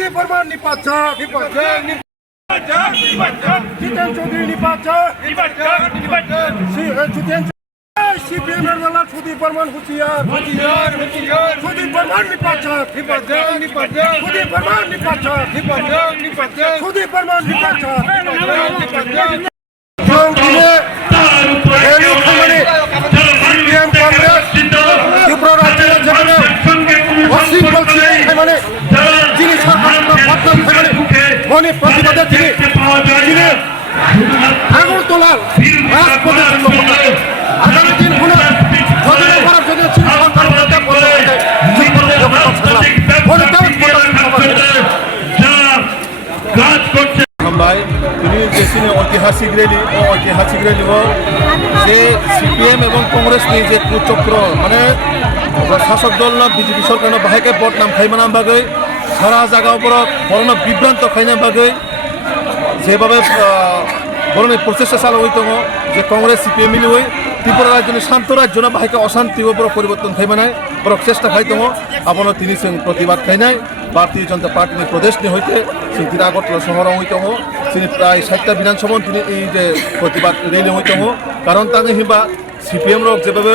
সুদীপ বর্মন নিপাচার জিতেন Chowdhury নিপাচার CPM এর দল সুদীপ বর্মন হুঁশিয়ার সুদীপ বর্মন নিপাচার সুদীপ বর্মন নিপাচার সুদীপ বর্মন নিপাচার ত্রিপুরা রাজ্যের যেখানে অশৃঙ্খল মানে যিনি মানে প্রতিবাদে তিনি আগরতলার রাজপথে আগামী দিনগুলো করার জন্য ভাই তিনি যে ঐতিহাসিক র্যালি যে সিপিএম এবং কংগ্রেস নিয়ে যে কুচক্র মানে শাসক দল না বিজেপি সরকার বাহাইকে ভোট নাম খাইমানা বাগৈ সারা জায়গা উপরত বড় বিভ্রান্ত খাইনা বাগৈ যেভাবে বড় প্রচেষ্টা চালু হইতো যে কংগ্রেস সিপিএম মিলি হই ত্রিপুরা রাজ্য শান্ত রাজ্য না বাহাইকে অশান্তি উপর পরিবর্তন খাইমানায় বড় চেষ্টা খাইতো আপনার তিনি প্রতিবাদ খাইনায় ভারতীয় জনতা পার্টি প্রদেশ নিয়ে হইতে তিনি আগরতলা শহর হইতো তিনি প্রায় 60টা বিধানসভা তিনি এই যে প্রতিবাদ রেলি হইতো কারণ তাকে হিবা সিপিএম রোগ যেভাবে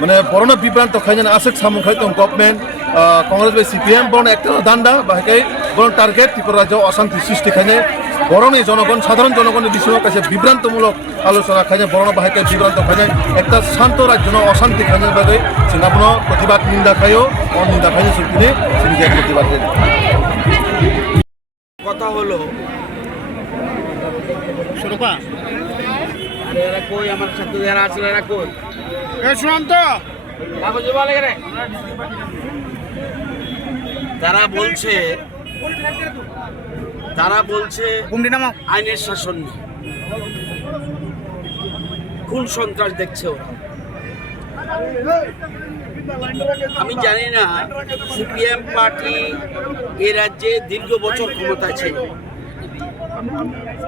মানে বড় বিভ্রান্ত খাইজান আসেক সামু খাইতো গভর্নমেন্ট কংগ্রেস বাই সিপিএম বড় একটা দান্ডা বাহাইকে বড় টার্গেট ত্রিপুরা রাজ্য অশান্তি সৃষ্টি খাইনে বড় জনগণ সাধারণ জনগণের বিষয় কাছে বিভ্রান্তমূলক আলোচনা খাইনে বড় বাহাইকে বিভ্রান্ত খাইনে একটা শান্ত রাজ্য অশান্তি খাইনের বাদে চিনাপন প্রতিবাদ নিন্দা খাইও অনিন্দা খাইনে তিনি তিনি যে প্রতিবাদ কথা হলো কই আমার সাথে যারা আছে এরা কই শুনন্ত তারা বলছে আইনের শাসন নেই, খুন সন্ত্রাস দেখছে ওরা। আমি জানি না সিপিএম পার্টি এ রাজ্যে দীর্ঘ বছর ক্ষমতায় ছিল,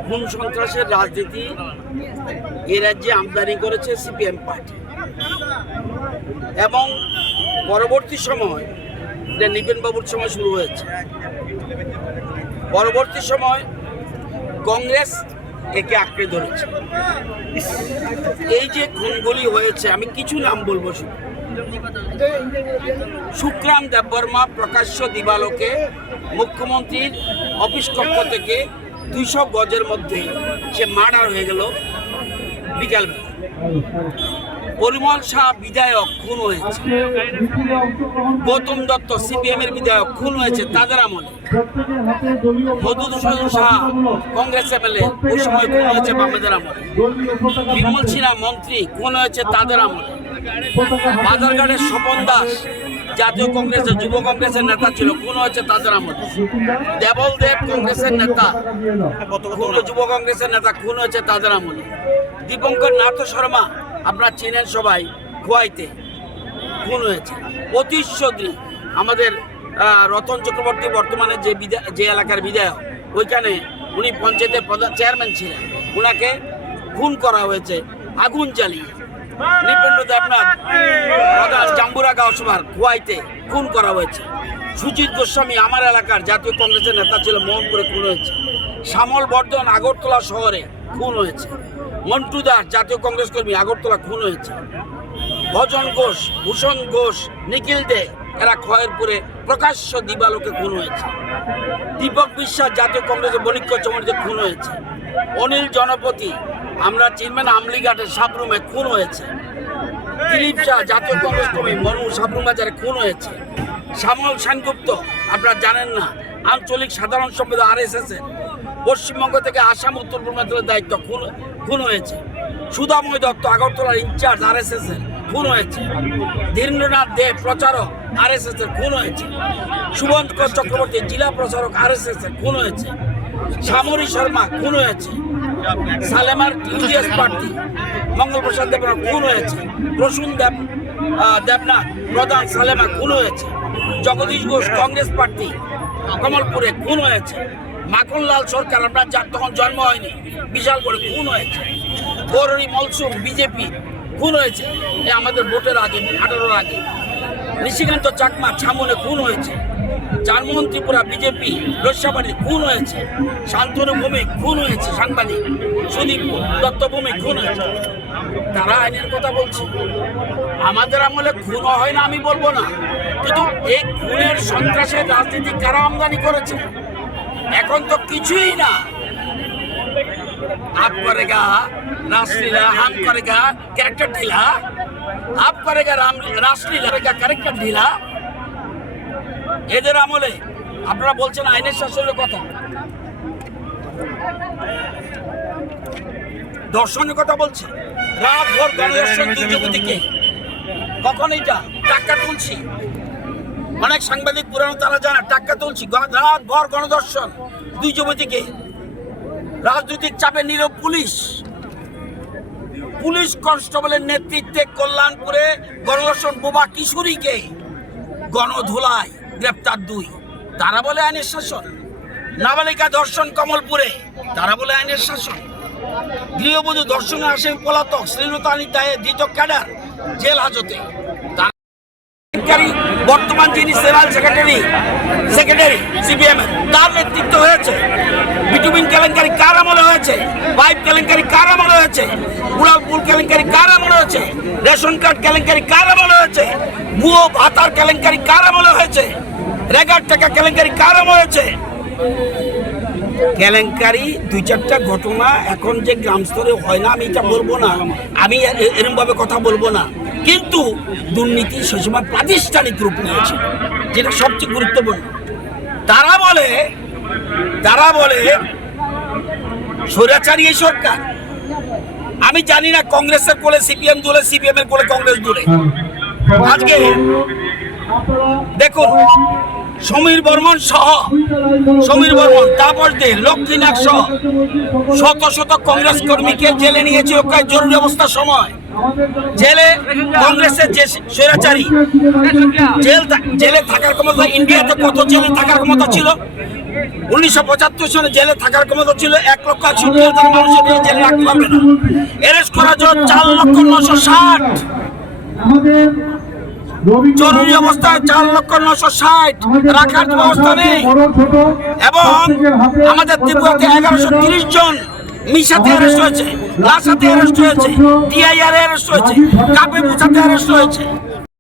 খুন সন্ত্রাসের রাজনীতি এ রাজ্যে আমদানি করেছে সিপিএম পার্টি এবং পরবর্তী সময় এটা নিপেন বাবুর সময় শুরু হয়েছে। পরবর্তী সময় কংগ্রেস একে আঁকড়ে ধরেছে। এই যে খুনগুলি হয়েছে আমি কিছু নাম বলবো শুধু। সুখরাম দেববর্মা প্রকাশ্য দিবালোকে মুখ্যমন্ত্রীর অফিস কক্ষ থেকে 200 গজের মধ্যে সে মার্ডার হয়ে গেল বিকালবেলা। পরিমল শাহ বিধায়ক খুন হয়েছে, গৌতম দত্ত সিপিএম এর বিধায়ক খুন হয়েছে তাদের আমলে, মধুসূদন শাহ কংগ্রেস এমএলএ ওই সময় খুন হয়েছে বামেদের আমলে, বিমল সিনহা মন্ত্রী খুন হয়েছে তাদের আমলে, বাজারঘাটের স্বপন দাস জাতীয় কংগ্রেসের যুব কংগ্রেসের নেতা ছিল খুন হয়েছে তাদের আমলে, দেবল দেব কংগ্রেসের নেতা যুব কংগ্রেসের নেতা খুন হয়েছে তাদের আমলে, দীপঙ্কর নাথ শর্মা আপনারা চেনেন সবাই খোয়াইতে খুন হয়েছে, অতীশ চৌধুরী আমাদের রতন চক্রবর্তী বর্তমানে যে এলাকার বিধায়ক ওইখানে উনি পঞ্চায়েতের চেয়ারম্যান ছিলেন, ওনাকে খুন করা হয়েছে আগুন জ্বালিয়ে। নৃপেন্দ্র দেবনাথ জাম্বুরাগাঁও সভার খোয়াইতে খুন করা হয়েছে। সুজিত গোস্বামী আমার এলাকার জাতীয় কংগ্রেসের নেতা ছিল, মোহনপুরে খুন হয়েছে। শ্যামল বর্ধন আগরতলা শহরে খুন হয়েছে। মন্টু দাস জাতীয় কংগ্রেস কর্মী আগরতলা খুন হয়েছে। ভজন ঘোষ, ভূষণ ঘোষ, নিখিল দে এরা খয়েরপুরে প্রকাশ্য দিবালোকে খুন হয়েছে। দীপক বিশ্বাস জাতীয় কংগ্রেসের বণিক্য চমড়িতে খুন হয়েছে। অনিল জনপতি আমরা চেয়ারম্যান আমলিঘাটের সাবরুমে খুন হয়েছে। দিলীপ শাহ জাতীয় কংগ্রেস কর্মী মনু সাবরুম বাজারে খুন হয়েছে। শ্যামল সেনগুপ্ত আপনারা জানেন না, আঞ্চলিক সাধারণ সম্পাদক RSS এর পশ্চিমবঙ্গ থেকে আসাম উত্তর পূর্বাঞ্চলের দায়িত্ব খুন হয়েছে। সুধাময় দত্ত আগরতলার ইনচার্জ RSS এর খুন হয়েছে। ধীরেন্দ্রনাথ দেব প্রচারক RSS এর খুন হয়েছে। শুভঙ্কর চক্রবর্তী জেলা প্রচারক RSS এর খুন হয়েছে। শ্যামরী শর্মা খুন হয়েছে। সালেমার টিডিএস প্রার্থী মঙ্গল প্রসাদ দেবনাথ খুন হয়েছে। প্রসূন দেবনাথ প্রধান সালেমা খুন হয়েছে। জগদীশ ঘোষ কংগ্রেস প্রার্থী কমলপুরে খুন হয়েছে। মাখনলাল সরকার আপনার যার তখন জন্ম হয়নি বিশাল করে খুন হয়েছে। গৌরী মলসুম বিজেপি খুন হয়েছে আমাদের ভোটের আগে 18-র আগে। নিশিকান্ত চাকমা ছামনে খুন হয়েছে। জার্মান ত্রিপুরা বিজেপি রস্যাবাড়ি খুন হয়েছে, শান্তনু ভৌমিক খুন হয়েছে, সাংবাদিক সুদীপ দত্ত ভৌমিক খুন হয়েছে, তারা আইনের কথা বলছে। আমাদের আমলে খুন হয় না আমি বলবো না, কিন্তু এই খুনের সন্ত্রাসের রাজনীতি কারা আমদানি করেছে? এখন তো কিছুই না। आप करेगा रासलीला, हम करेगा कैरेक्टर ढीला, आप करेगा रासलीला का कैरेक्टर ढीला। এদের আমলে আপনারা বলছেন আইনের শাসনের কথা, দর্শনের কথা বলছে। রাত ভোর গণদর্শন দুই যুবতীকে, কখন এটা টাকা তুলছি, অনেক সাংবাদিক পুরানো তারা জানে টাকা তুলছি, রাত ভর গণদর্শন দুই যুবতীকে, রাজনৈতিক চাপে নীরব পুলিশ কনস্টেবলের নেতৃত্বে কল্যাণপুরে গণধর্ষণ বোবা কিশোরীকে গণধুলায় গ্রেপ্তার 2, তারা বলে আইনের শাসন। নাবালিকা ধর্ষণ কমলপুরে, তারা বলে আইনের শাসন। গৃহবধূ ধর্ষণের আসামি পলাতক শ্লীলতাহানির দায়ে ধৃত ক্যাডার জেল হাজতে। বর্তমান যিনি জেনারেল সেক্রেটারি সিপিএম, তার নেতৃত্ব হয়েছে। বিটুমিন কেলেঙ্কারি কার আমলে হয়েছে? পাইপ কেলেঙ্কারি কার আমলে হয়েছে? উড়ালপুর কেলেঙ্কারি কার আমলে হয়েছে? রেশন কার্ড কেলেঙ্কারি কার আমলে হয়েছে? ভুয়ো ভাতার কেলেঙ্কারি কার আমলে হয়েছে? রেগার টাকা কেলেঙ্কারি কার আমলে হয়েছে? কেলেঙ্কারি 2-4টা ঘটনা এখন যে গ্রাম স্তরে হয় না, আমি এটা বলবো না, আমি এরকম ভাবে কথা বলবো না, কিন্তু দুর্নীতি সে সময় প্রাতিষ্ঠানিক রূপ নিয়েছে, যেটা সবচেয়ে গুরুত্বপূর্ণ। তারা বলে স্বৈরাচারী এই সরকার। আমি জানি না কংগ্রেসের কোলে সিপিএম দূরে, সিপিএম এর কোলে কংগ্রেস দূরে। আজকে দেখুন সমীর বর্মন, তাপস দে, লক্ষ্মীনাথ সহ শত কংগ্রেস কর্মীকে জেলে নিয়েছে জরুরি অবস্থার সময়। জেলে কংগ্রেসের যে স্বৈরাচারী জেলে থাকার ক্ষমতা, ইন্ডিয়াতে কত জেলে থাকার ক্ষমতা ছিল? 1975 সালে জেলে থাকার ক্ষমতা ছিল 1,68,000 মানুষের জেলে রাখতে পারবে না। অ্যারেস্ট করার জন্য 4,960,000, জরুরি অবস্থায় 4,960,000 রাখার ব্যবস্থা নেই। এবং আমাদের ত্রিপুরাতে 1130 জন মিশাতে অ্যারেস্ট হয়েছে, লাসাতে অ্যারেস্ট হয়েছে, টিআইআর অ্যারেস্ট হয়েছে, কাপে মুছাতে অ্যারেস্ট হয়েছে।